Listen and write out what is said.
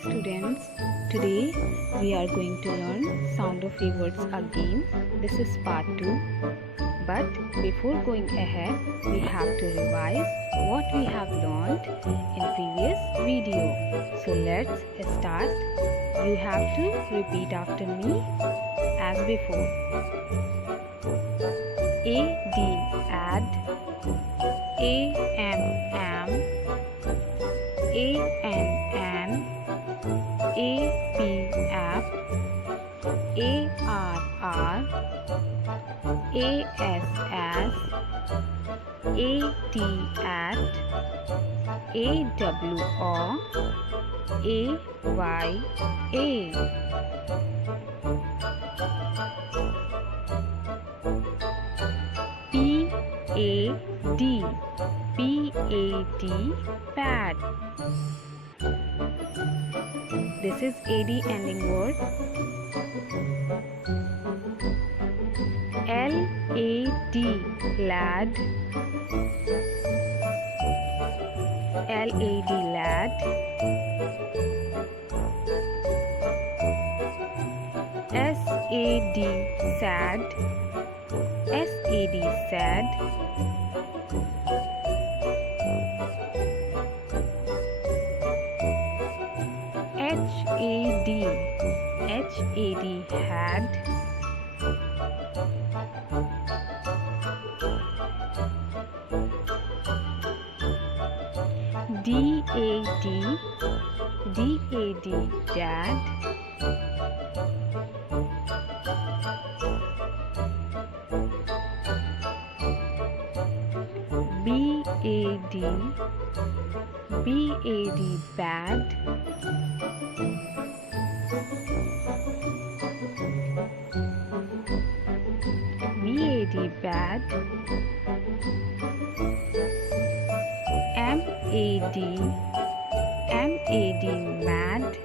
students, today we are going to learn sound of words again. This is part 2. But before going ahead, we have to revise what we have learned in previous video. So let's start. You have to repeat after me as before. Add, am, an, app, arr, ass, at, awo, pad. This is ad ending word. lad, lad, sad, sad, had, dad, bad, bad, mad, mad,